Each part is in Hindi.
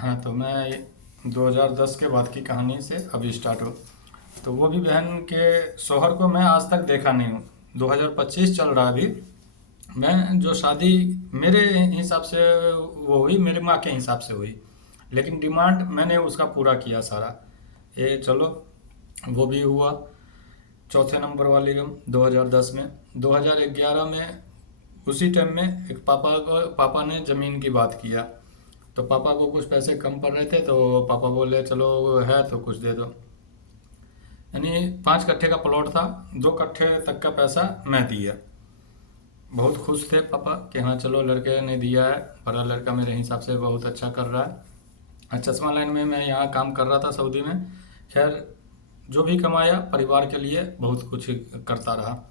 हाँ, तो मैं 2010 के बाद की कहानी से अभी स्टार्ट हो। तो वो भी बहन के शौहर को मैं आज तक देखा नहीं हूँ। 2025 चल रहा है अभी। मैं जो शादी मेरे हिसाब से वो हुई, मेरे माँ के हिसाब से हुई, लेकिन डिमांड मैंने उसका पूरा किया सारा। ये चलो, वो भी हुआ। चौथे नंबर वाली रूम 2010 में। 2011 में उसी टाइम में एक पापा ने ज़मीन की बात किया। तो पापा को कुछ पैसे कम पड़ रहे थे, तो पापा बोले चलो है तो कुछ दे दो। यानी 5 कट्ठे का प्लॉट था, 2 कट्ठे तक का पैसा मैं दिया। बहुत खुश थे पापा कि हाँ चलो लड़के ने दिया है, बड़ा लड़का मेरे हिसाब से बहुत अच्छा कर रहा है। चश्मा लाइन में मैं यहाँ काम कर रहा था सऊदी में। खैर, जो भी कमाया परिवार के लिए बहुत कुछ करता रहा।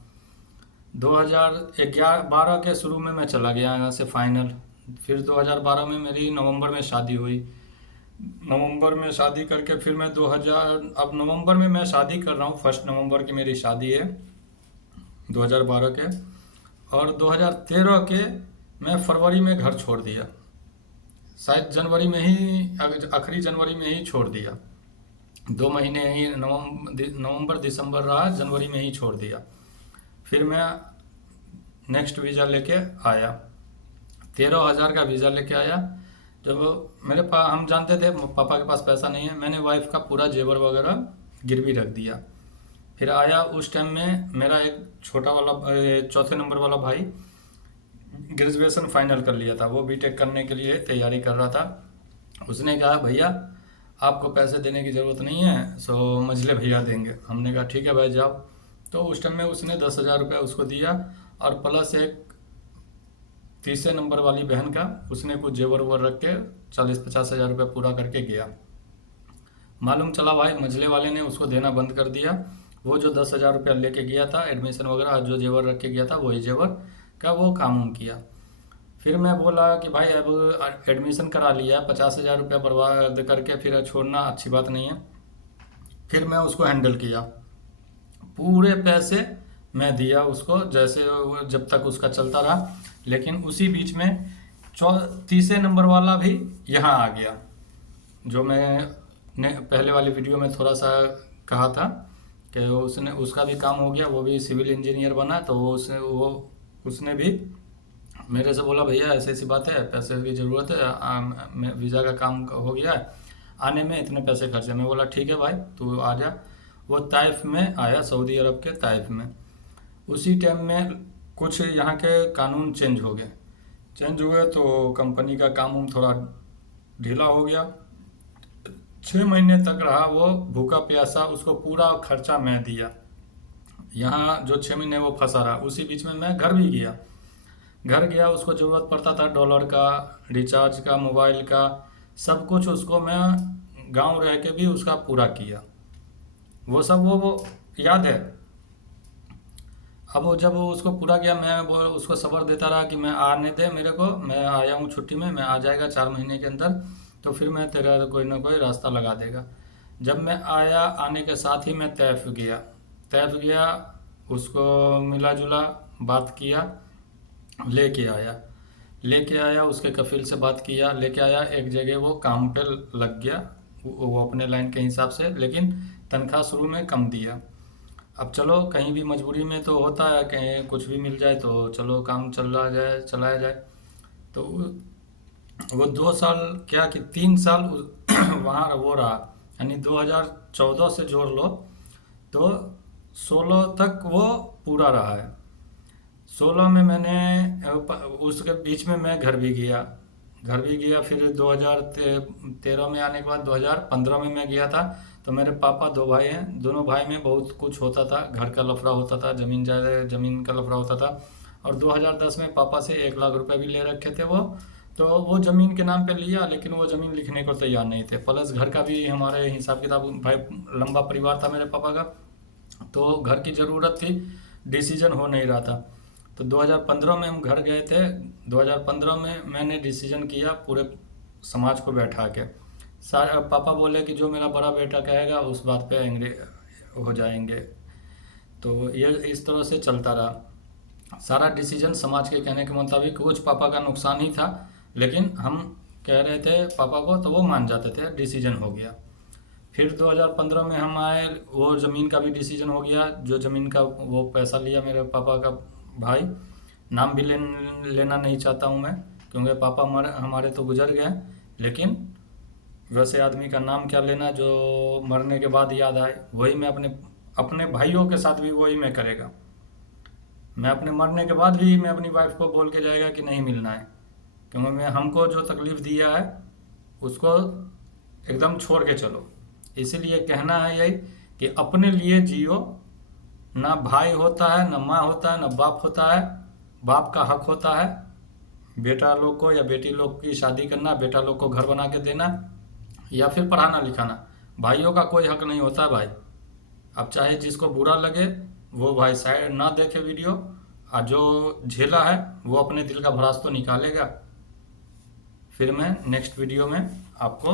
2011-12 के शुरू में मैं चला गया यहाँ से फाइनल। फिर 2012 में मेरी नवंबर में शादी हुई। नवंबर में शादी करके फिर मैं 2000, अब नवंबर में मैं शादी कर रहा हूँ, 1 नवंबर की मेरी शादी है 2012 के। और 2013 के मैं फरवरी में घर छोड़ दिया। शायद जनवरी में ही, आखिरी जनवरी में ही छोड़ दिया। 2 महीने ही नवंबर दिसंबर रहा, जनवरी में ही छोड़ दिया। फिर मैं नेक्स्ट वीज़ा लेके आया। 13,000 का वीज़ा लेके आया। जब मेरे पास, हम जानते थे पापा के पास पैसा नहीं है, मैंने वाइफ का पूरा जेवर वगैरह गिरवी रख दिया। फिर आया उस टाइम में मेरा एक छोटा वाला चौथे नंबर वाला भाई ग्रेजुएशन फाइनल कर लिया था, वो बीटेक करने के लिए तैयारी कर रहा था। उसने कहा भैया आपको पैसे देने की ज़रूरत नहीं है, सो मझले भैया देंगे। हमने कहा ठीक है भाई जाओ। तो उस टाइम में उसने 10,000 रुपया उसको दिया, और प्लस एक तीसरे नंबर वाली बहन का उसने कुछ जेवर ववर रख के 40-50 हज़ार रुपये पूरा करके गया। मालूम चला भाई मझले वाले ने उसको देना बंद कर दिया। वो जो 10,000 रुपया लेके गया था एडमिशन वगैरह, जो जेवर रख के गया था वही जेवर का वो काम किया। फिर मैं बोला कि भाई अब एडमिशन करा लिया, 50,000 रुपया बर्बाद करके फिर छोड़ना अच्छी बात नहीं है। फिर मैं उसको हैंडल किया, पूरे पैसे मैं दिया उसको, जैसे जब तक उसका चलता रहा। लेकिन उसी बीच में तीसरे नंबर वाला भी यहाँ आ गया, जो मैंने पहले वाली वीडियो में थोड़ा सा कहा था कि उसका भी काम हो गया, वो भी सिविल इंजीनियर बना। तो उसने भी मेरे से बोला भैया ऐसी ऐसी बात है, पैसे की ज़रूरत है, वीज़ा का काम हो गया है, आने में इतने पैसे खर्चे। मैं बोला ठीक है भाई तू आ जा। वो ताइफ में आया, सऊदी अरब के ताइफ में। उसी टाइम में कुछ यहाँ के कानून चेंज हुए तो कंपनी का काम थोड़ा ढीला हो गया। 6 महीने तक रहा वो भूखा प्यासा, उसको पूरा खर्चा मैं दिया। यहाँ जो 6 महीने वो फंसा रहा, उसी बीच में मैं घर गया। उसको ज़रूरत पड़ता था डॉलर का, रिचार्ज का, मोबाइल का, सब कुछ उसको मैं गांव रह के भी उसका पूरा किया। वो सब वो याद है। अब वो जब वो उसको पूरा किया, मैं वो उसको सब्र देता रहा कि मैं आने दे मेरे को, मैं आया हूँ छुट्टी में, मैं आ जाएगा 4 महीने के अंदर, तो फिर मैं तेरा कोई ना कोई रास्ता लगा देगा। जब मैं आया, आने के साथ ही मैं तैफ गया, उसको मिला जुला, बात किया, लेके आया उसके कफिल से बात किया, लेके आया एक जगह, वो काम पे लग गया वो अपने लाइन के हिसाब से, लेकिन तनख्वाह शुरू में कम दिया। अब चलो कहीं भी मजबूरी में तो होता है, कहीं कुछ भी मिल जाए तो चलो काम चलाया जाए। तो वो 2 साल क्या कि 3 साल वहाँ वो रहा। यानी 2014 से जोड़ लो तो 16 तक वो पूरा रहा है। 16 में मैंने उसके बीच में मैं घर भी गया। फिर 2013 में आने के बाद 2015 में मैं गया था। तो मेरे पापा 2 भाई हैं, दोनों भाई में बहुत कुछ होता था, घर का लफड़ा होता था, ज़मीन का लफड़ा होता था। और 2010 में पापा से 1 लाख रुपए भी ले रखे थे वो। तो वो ज़मीन के नाम पे लिया, लेकिन वो ज़मीन लिखने को तैयार नहीं थे। प्लस घर का भी हमारे हिसाब किताब, भाई लंबा परिवार था मेरे पापा का, तो घर की ज़रूरत थी, डिसीजन हो नहीं रहा था। तो 2015 में हम घर गए थे। 2015 में मैंने डिसीजन किया पूरे समाज को बैठा के। सारे पापा बोले कि जो मेरा बड़ा बेटा कहेगा उस बात पे एंग्री हो जाएंगे। तो ये इस तरह से चलता रहा। सारा डिसीजन समाज के कहने के मुताबिक, कुछ पापा का नुकसान ही था, लेकिन हम कह रहे थे पापा को तो वो मान जाते थे, डिसीजन हो गया। फिर 2015 में हम आए, वो ज़मीन का भी डिसीजन हो गया। जो ज़मीन का वो पैसा लिया मेरे पापा का भाई, नाम भी लेना नहीं चाहता हूँ मैं, क्योंकि पापा हमारे तो गुजर गए। लेकिन वैसे आदमी का नाम क्या लेना जो मरने के बाद याद आए। वही मैं अपने अपने भाइयों के साथ भी वही मैं करेगा। मैं अपने मरने के बाद भी मैं अपनी वाइफ को बोल के जाएगा कि नहीं मिलना है, क्योंकि मैं हमको जो तकलीफ़ दिया है उसको एकदम छोड़ के चलो। इसीलिए कहना है यही कि अपने लिए जियो। ना भाई होता है, ना माँ होता है, ना बाप होता है। बाप का हक होता है बेटा लोग को या बेटी लोग की शादी करना, बेटा लोग को घर बना के देना या फिर पढ़ाना लिखाना। भाइयों का कोई हक नहीं होता भाई। अब चाहे जिसको बुरा लगे वो भाई साइड ना देखे वीडियो, और जो झेला है वो अपने दिल का भड़ास तो निकालेगा। फिर मैं नेक्स्ट वीडियो में आपको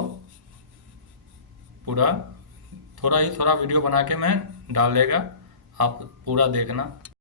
पूरा थोड़ा वीडियो बना के मैं डालेगा, आप पूरा देखना।